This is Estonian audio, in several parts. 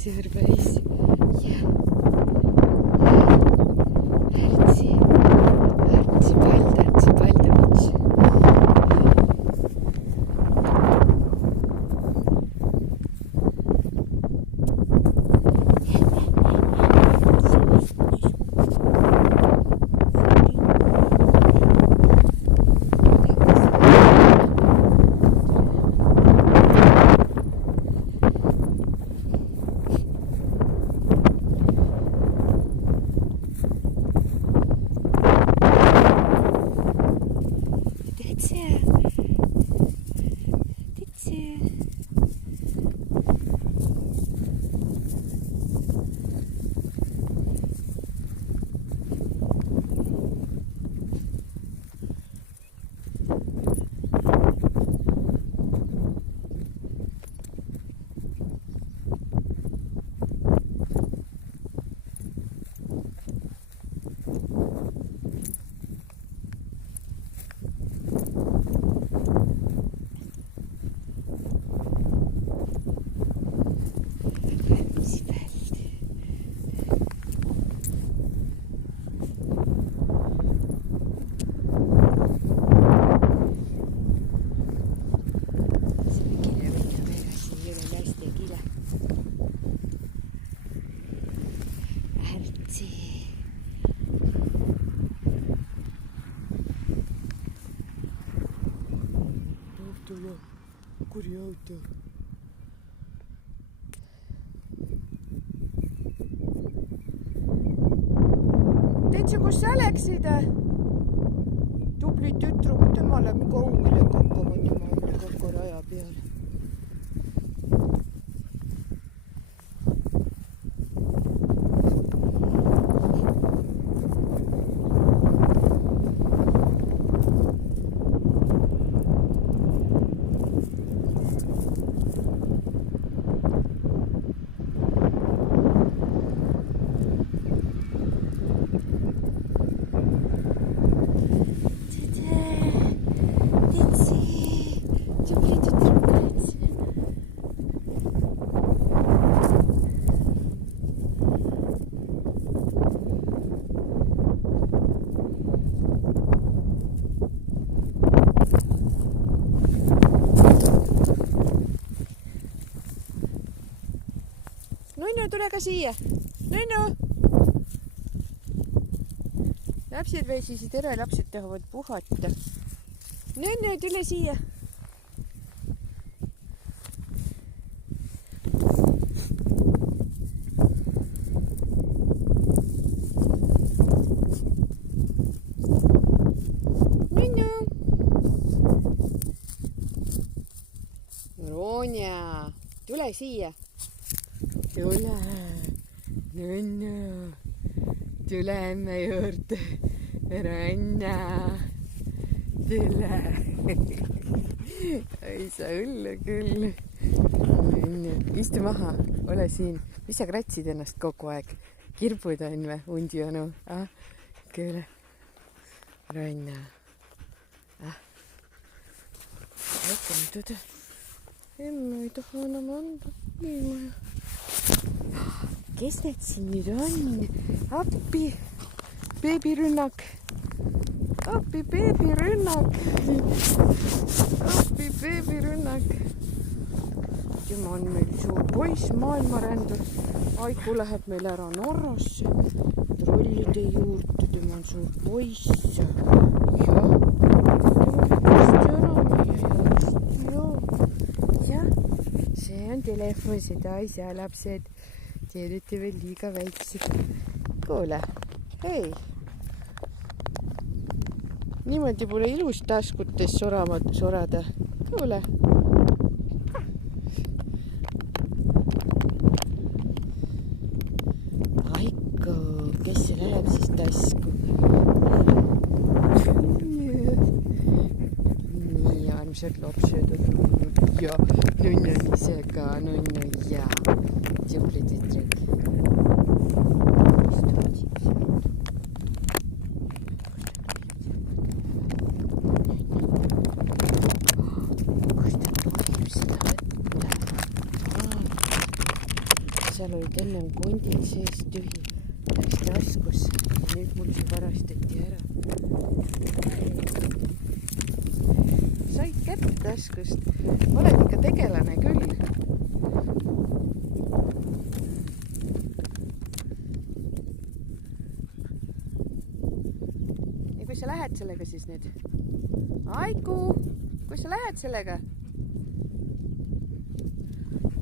surprise. Yeah. Artsi Baldovitš. Kuri auto. Tead sa, kus sa läksid? Tubli tütruk, tema läheb kaugele kakkama, tema on kakaraja peal. Nunnu, tule ka siia. Nunnu! Lapsed väisisid ära, lapsed tahavad puhata. Nunnu, tule siia. Nunnu! Ronja, tule siia. Tule, Nunnu, tule emme juurde, Ronna, tule. Ei saa õlle küll. Nunnu, istu maha, ole siin. Mis sa kratsid ennast kogu aeg? Kirbud on või, undjonu? Küll. Ronna. Rohkem tõde. Emme ei taha enam anda. Niimoodi. Kes need siin nüüd on? Appi, beebirünnak. Appi, beebirünnak. Appi, beebirünnak. Tema on meil suur poiss, maailmarändur. Aiku läheb meil ära Norrasse. Trollide juurde, tema on suur poiss. Ja, see on telefon, seda ei saa lapsed. Te olete veel liiga väiksed. Kuule, hei. Niimoodi pole ilus taskutes sorada. Kuule. Aiku, kes see läheb siis tasku? Nii armsad lapsed on ja Nunnu on ise ka, Nunnu ja tubli tütrek. seal olid ennem kondid sees tühi, läks taskusse ja nüüd mul see varastati ära. Said kätte taskust, oled ikka tegelane küll. Ja kui sa lähed sellega siis nüüd? Aiku, kui sa lähed sellega?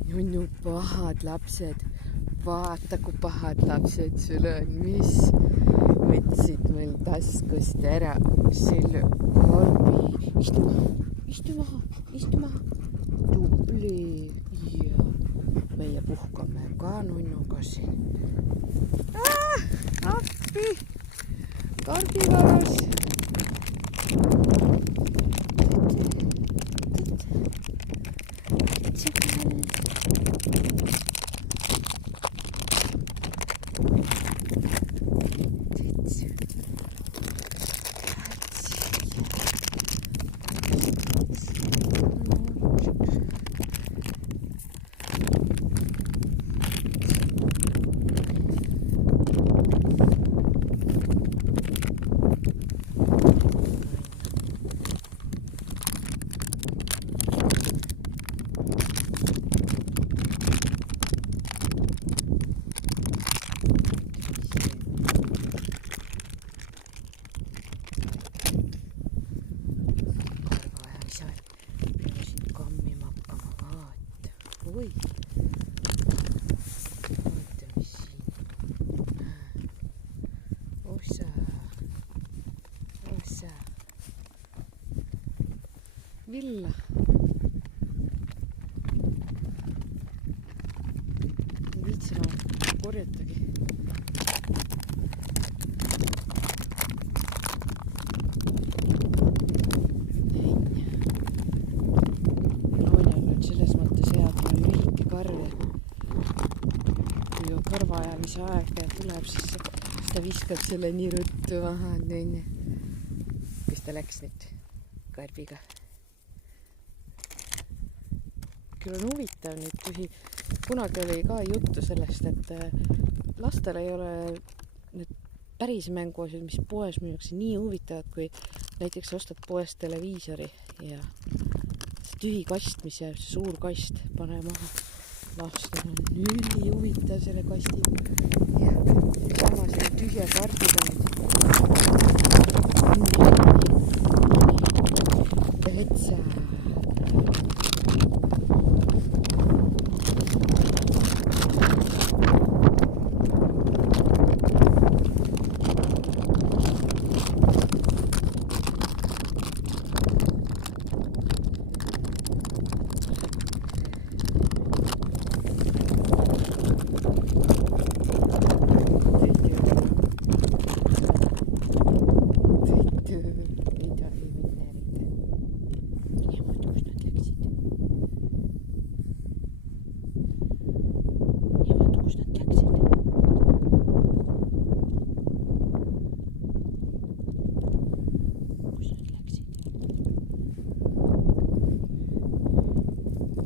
Nunnu pahad lapsed, vaata kui pahad lapsed sul on, mis võtsid meil taskust ära selle karbi. Istu maha, tubli ja meie puhkame ka nunnuga siin. Appi, karbivaras. Oi, vaata mis siin. Osa. Villa. Ei viitsi enam korjatagi. Selles mõttes hea, kui on lühike karv ja kui on karvaajamise aeg ja tuleb, siis ta viskab selle nii ruttu maha. Kus ta läks nüüd karbiga? Küll on huvitav nüüd, kui kunagi oli ka juttu sellest, et lastel ei ole need päris mänguasjad, mis poes müüakse, nii huvitavad, kui näiteks ostad poes televiisori ja tühi kast, mis jääb, suur kast, pane maha. Lastel on üli huvitav selle kasti. Ja sama selle tühja kardiga nüüd. Täitsa.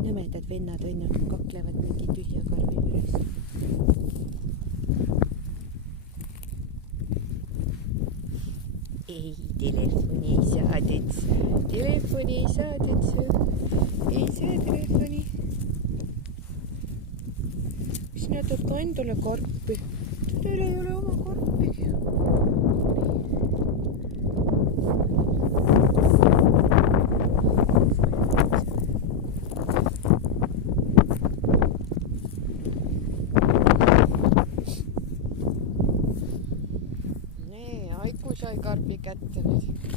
Nõmedad vennad on ju, kaklevad mingi tühja karvi pärast. Ei, telefoni ei saadets. Telefoni ei saadets. Ei saa telefoni. Sina tood ka endale karpi. Teil ei ole oma karpi. Aiku sai karbi kätte nüüd.